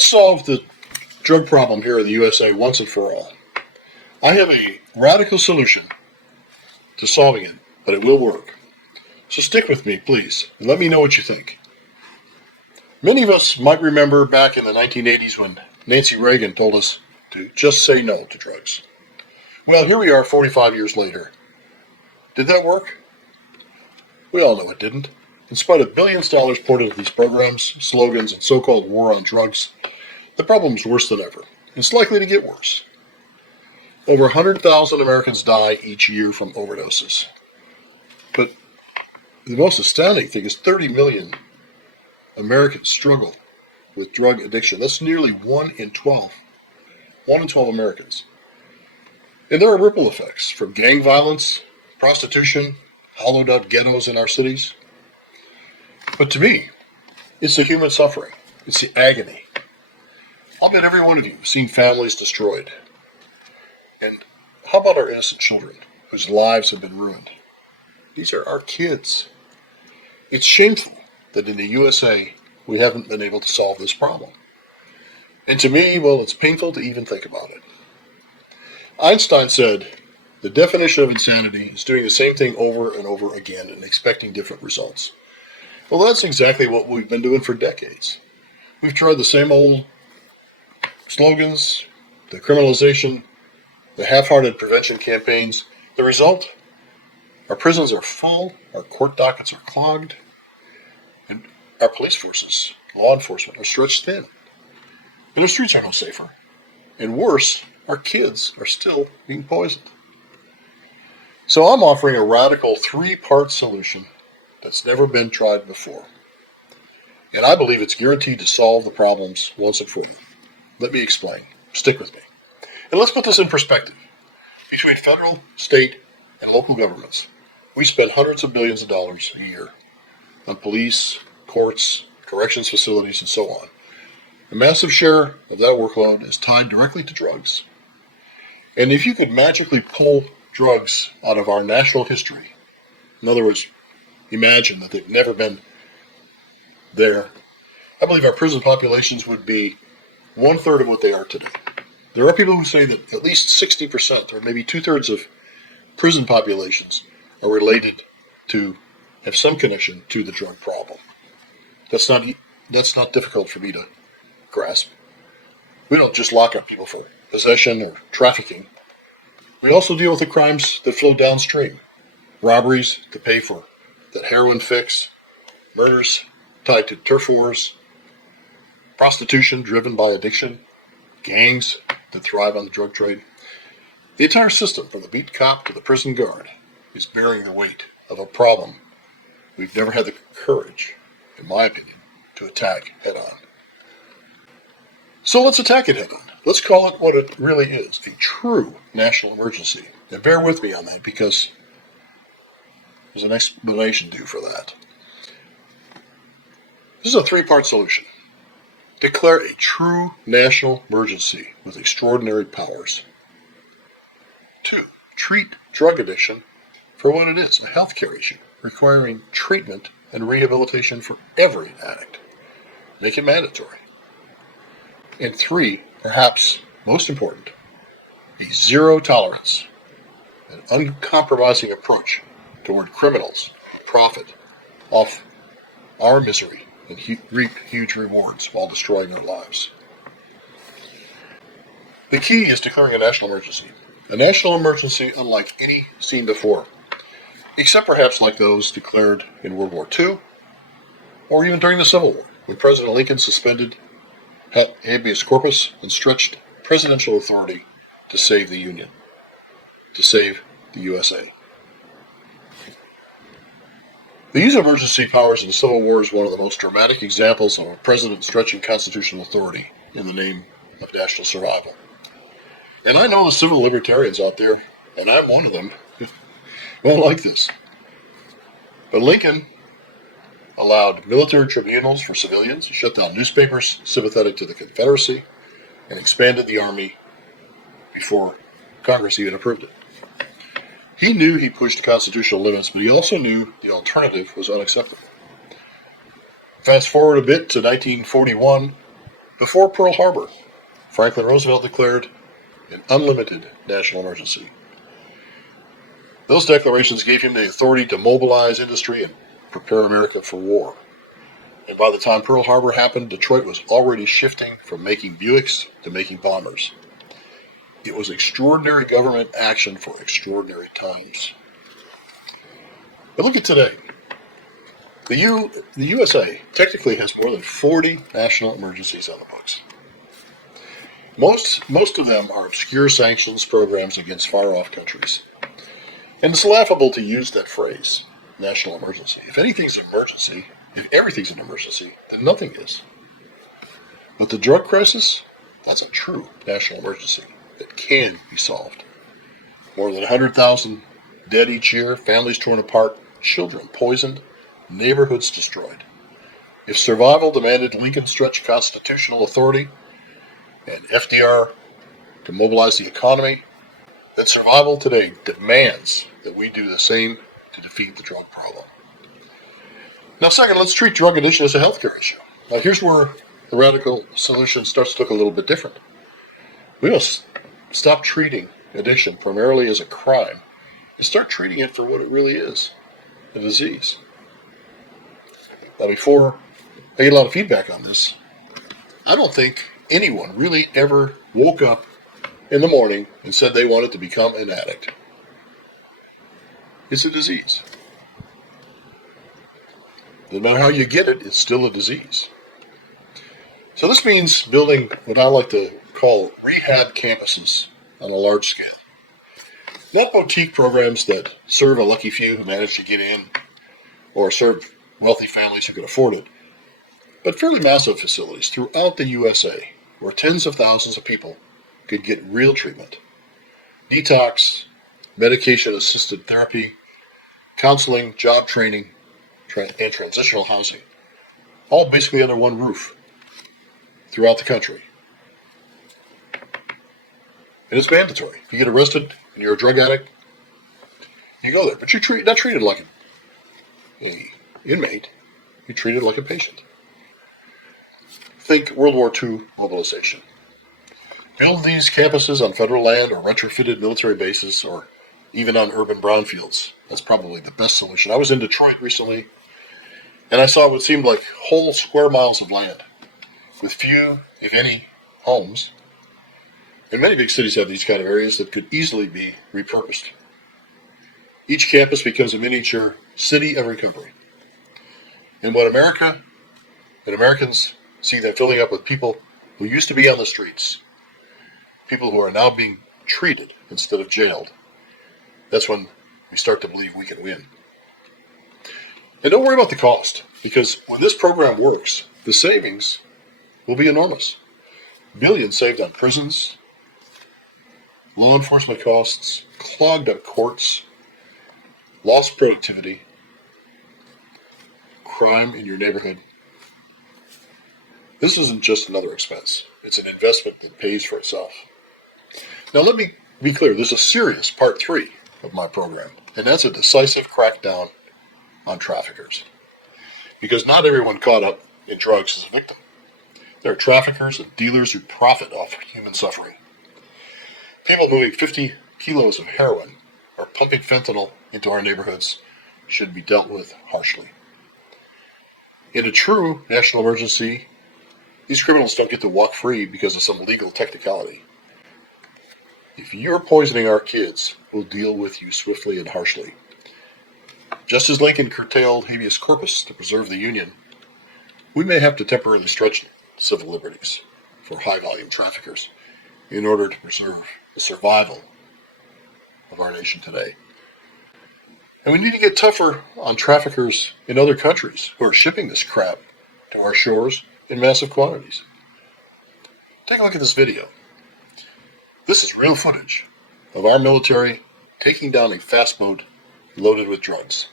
let's solve the drug problem here in the USA once and for all. I have a radical solution to solving it, but it will work. So stick with me, please, and let me know what you think. Many of us might remember back in the 1980s when Nancy Reagan told us to just say no to drugs. Well, here we are 45 years later. Did that work? We all know it didn't. In spite of billions of dollars poured into these programs, slogans, and so-called war on drugs, the problem's worse than ever. It's likely to get worse. Over 100,000 Americans die each year from overdoses. But the most astounding thing is 30 million Americans struggle with drug addiction. That's nearly 1 in 12. 1 in 12 Americans. And there are ripple effects from gang violence, prostitution, hollowed out ghettos in our cities. But to me, it's the human suffering. It's the agony. I'll bet every one of you have seen families destroyed. And how about our innocent children whose lives have been ruined? These are our kids. It's shameful that in the USA we haven't been able to solve this problem. And to me, well, it's painful to even think about it. Einstein said, the definition of insanity is doing the same thing over and over again and expecting different results. Well, that's exactly what we've been doing for decades. We've tried the same old slogans, the criminalization, the half-hearted prevention campaigns. The result? Our prisons are full, our court dockets are clogged, and our police forces, law enforcement, are stretched thin. And the streets are no safer. And worse, our kids are still being poisoned. So I'm offering a radical 3-part solution that's never been tried before. And I believe it's guaranteed to solve the problems once and for all. Let me explain. Stick with me. And let's put this in perspective. Between federal, state, and local governments, we spend hundreds of billions of dollars a year on police, courts, corrections facilities, and so on. A massive share of that workload is tied directly to drugs. And if you could magically pull drugs out of our national history, in other words, imagine that they've never been there, I believe our prison populations would be 1/3 of what they are today. There are people who say that at least 60% or maybe 2/3 of prison populations are related to, have some connection to the drug problem. That's not difficult for me to grasp. We don't just lock up people for possession or trafficking. We also deal with the crimes that flow downstream. Robberies to pay for that heroin fix, murders tied to turf wars, prostitution driven by addiction, gangs that thrive on the drug trade. The entire system, from the beat cop to the prison guard, is bearing the weight of a problem we've never had the courage, in my opinion, to attack head on. So let's attack it head on. Let's call it what it really is, a true national emergency. And bear with me on that because there's an explanation due for that. This is a 3-part solution. Declare a true national emergency with extraordinary powers. 2, treat drug addiction for what it is, a healthcare issue requiring treatment and rehabilitation for every addict. Make it mandatory. And 3, perhaps most important, a zero tolerance, an uncompromising approach toward criminals who profit off our misery and reap huge rewards while destroying our lives. The key is declaring a national emergency. A national emergency unlike any seen before, except perhaps like those declared in World War II or even during the Civil War, when President Lincoln suspended habeas corpus and stretched presidential authority to save the Union, to save the USA. The use of emergency powers in the Civil War is one of the most dramatic examples of a president stretching constitutional authority in the name of national survival. And I know the civil libertarians out there, and I'm one of them, won't like this. But Lincoln allowed military tribunals for civilians, shut down newspapers sympathetic to the Confederacy, and expanded the Army before Congress even approved it. He knew he pushed constitutional limits, but he also knew the alternative was unacceptable. Fast forward a bit to 1941, Before Pearl Harbor, Franklin Roosevelt declared an unlimited national emergency. Those declarations gave him the authority to mobilize industry and prepare America for war. And by the time Pearl Harbor happened, Detroit was already shifting from making Buicks to making bombers. It was extraordinary government action for extraordinary times. But look at today. The USA technically has more than 40 national emergencies on the books. Most of them are obscure sanctions programs against far-off countries. And it's laughable to use that phrase, national emergency. If anything's an emergency, if everything's an emergency, then nothing is. But the drug crisis, that's a true national emergency that can be solved. More than 100,000 dead each year, families torn apart, children poisoned, neighborhoods destroyed. If survival demanded Lincoln stretch constitutional authority and FDR to mobilize the economy, then survival today demands that we do the same to defeat the drug problem. Now, second, let's treat drug addiction as a healthcare issue. Now, here's where the radical solution starts to look a little bit different. We must stop treating addiction primarily as a crime and start treating it for what it really is, a disease. Now, before I get a lot of feedback on this, I don't think anyone really ever woke up in the morning and said they wanted to become an addict. It's a disease. No matter how you get it, it's still a disease. So this means building what I like to call rehab campuses on a large scale. Not boutique programs that serve a lucky few who manage to get in or serve wealthy families who can afford it, but fairly massive facilities throughout the USA where tens of thousands of people could get real treatment. Detox, medication-assisted therapy, counseling, job training, and transitional housing, all basically under one roof throughout the country. And it's mandatory. If you get arrested and you're a drug addict, you go there. But you're not treated like an inmate. You're treated like a patient. Think World War II mobilization. Build these campuses on federal land or retrofitted military bases or even on urban brownfields. That's probably the best solution. I was in Detroit recently, and I saw what seemed like whole square miles of land with few, if any, homes. And many big cities have these kind of areas that could easily be repurposed. Each campus becomes a miniature city of recovery. And when America and Americans see them filling up with people who used to be on the streets, people who are now being treated instead of jailed, that's when we start to believe we can win. And don't worry about the cost, because when this program works, the savings will be enormous. Billions saved on prisons, law enforcement costs, clogged up courts, lost productivity, crime in your neighborhood. This isn't just another expense. It's an investment that pays for itself. Now let me be clear, there's a serious part 3 of my program, and that's a decisive crackdown on traffickers. Because not everyone caught up in drugs is a victim. There are traffickers and dealers who profit off human suffering. People moving 50 kilos of heroin or pumping fentanyl into our neighborhoods should be dealt with harshly. In a true national emergency, these criminals don't get to walk free because of some legal technicality. If you're poisoning our kids, we'll deal with you swiftly and harshly. Just as Lincoln curtailed habeas corpus to preserve the Union, we may have to temporarily stretch civil liberties for high-volume traffickers in order to preserve the survival of our nation today. And we need to get tougher on traffickers in other countries who are shipping this crap to our shores in massive quantities. Take a look at this video. This is real footage of our military taking down a fast boat loaded with drugs.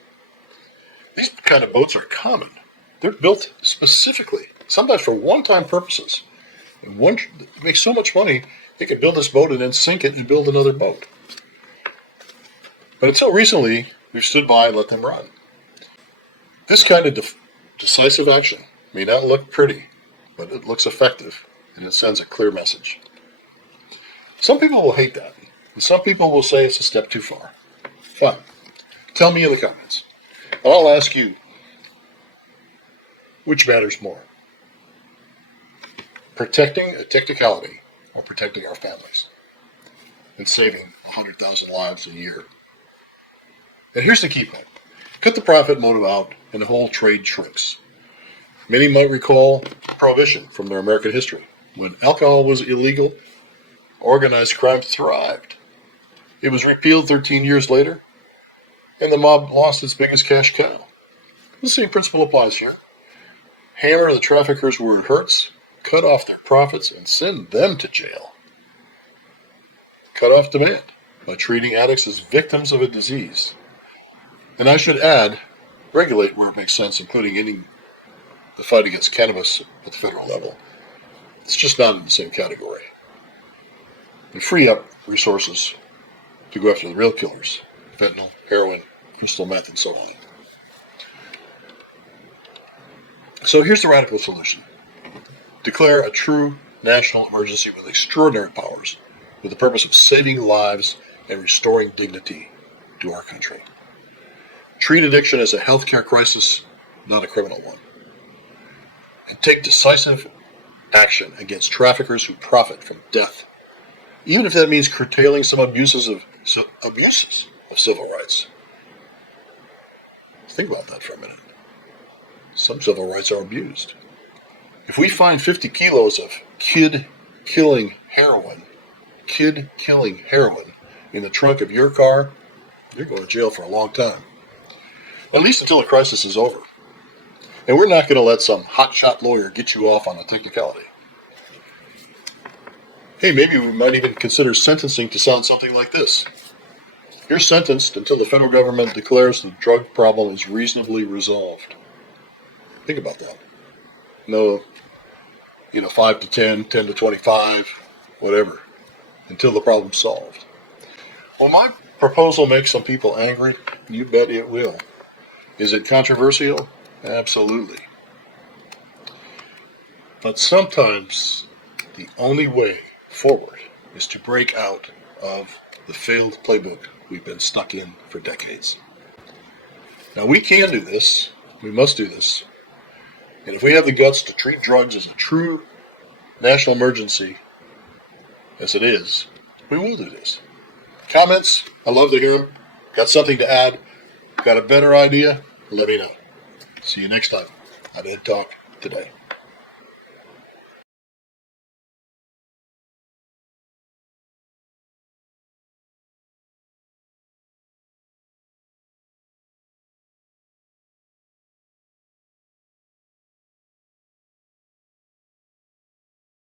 These kind of boats are common. They're built specifically, sometimes for one-time purposes. And one makes so much money, they can build this boat and then sink it and build another boat. But until recently, we've stood by and let them run. This kind of decisive action may not look pretty, but it looks effective. and it sends a clear message. Some people will hate that, and some people will say it's a step too far. Fine. Tell me in the comments. And I'll ask you, which matters more? Protecting a technicality or protecting our families and saving 100,000 lives a year? And here's the key point. Cut the profit motive out and the whole trade shrinks. Many might recall Prohibition from their American history. When alcohol was illegal, organized crime thrived. It was repealed 13 years later, and the mob lost its biggest cash cow. The same principle applies here. Hammer the traffickers where it hurts, cut off their profits, and send them to jail. Cut off demand by treating addicts as victims of a disease. And I should add, regulate where it makes sense, including ending the fight against cannabis at the federal level. It's just not in the same category. And free up resources to go after the real killers: fentanyl, heroin, crystal meth, and so on. So here's the radical solution. Declare a true national emergency with extraordinary powers, with the purpose of saving lives and restoring dignity to our country. Treat addiction as a healthcare crisis, not a criminal one. And take decisive action against traffickers who profit from death, even if that means curtailing some abuses of civil rights. Think about that for a minute. Some civil rights are abused. If we find 50 kilos of kid-killing heroin in the trunk of your car, you're going to jail for a long time. At least until the crisis is over. And we're not going to let some hotshot lawyer get you off on a technicality. Hey, maybe we might even consider sentencing to sound something like this. You're sentenced until the federal government declares the drug problem is reasonably resolved. Think about that. No, 5 to 10, 10 to 25, whatever, until the problem's solved. Well, my proposal makes some people angry. You bet it will. Is it controversial? Absolutely. But sometimes the only way forward is to break out of the failed playbook we've been stuck in for decades. Now, we can do this. We must do this. And if we have the guts to treat drugs as a true national emergency, as it is, we will do this. Comments? I love to hear them. Got something to add? Got a better idea? Let me know. See you next time on Ed Talk Today.